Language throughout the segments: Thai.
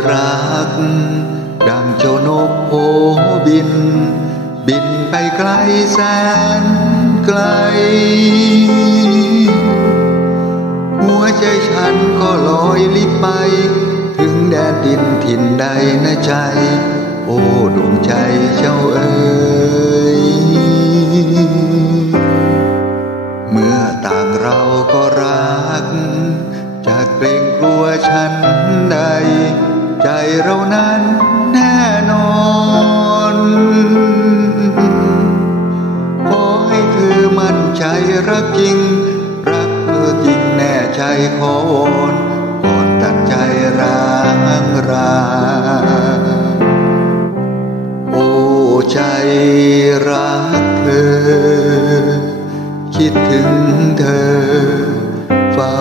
ก ดังเจ้านกโผบิน บินไปไกลแสนไกล หัวใจฉันก็ลอยลิบไป ถึงแดนดินถิ่นใดนะใจ โอ้ดวงใจเจ้าเอ๋ยเมื่อต่างเราก็รักจะเกรงกลัวฉันใด ใจเรานั้นแน่นอนขอให้เธอมั่นใจรักจริง รักเธอจริงแน่ใจขอนก่อนตัดใจร้างราโอ้ใจรักเธอ คิดถึงเธอ เฝ้า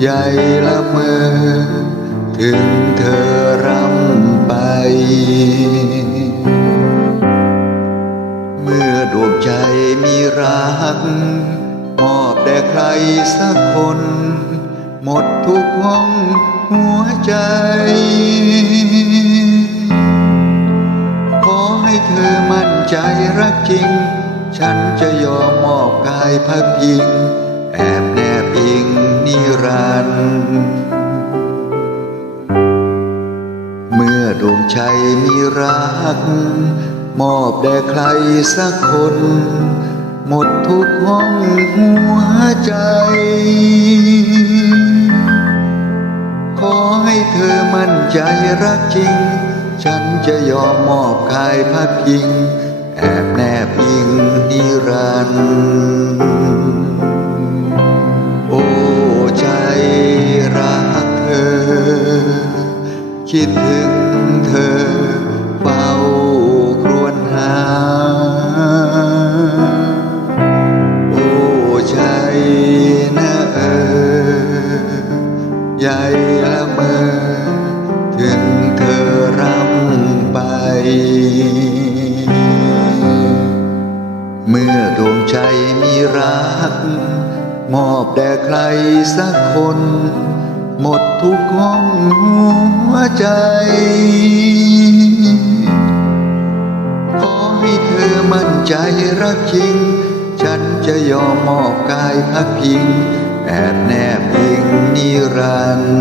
ใหญ่ละเมอถึงเธอรำไป เมื่อดวงใจมีรัก มอบแด่ใครสักคน หมดทุกห้องหัวใจ ขอให้เธอมั่นใจรักจริง ฉันจะยอมมอบกายพักพิง มื่อดวงใจมีรัก มอบแด่ใครสักคน หมดทุกห้องหัวใจ ขอให้เธอมั่นใจรักจริง ฉันจะยอมมอบกายพักพิง แอบแนบอิงนิรันดร์โอ้ใจรักเธอ คิดถึง มอบแด่ใครสักคน หมดทุกห้องหัวใจ ขอให้เธอมั่นใจรักจริง ฉันจะยอมมอบกายพักพิง แอบแนบอิงนิรันดร์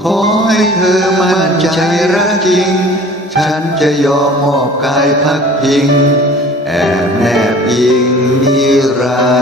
ขอให้เธอมั่นใจรักจริง ฉันจะยอมมอบกายพักพิง แอบแนบยิงนิรัน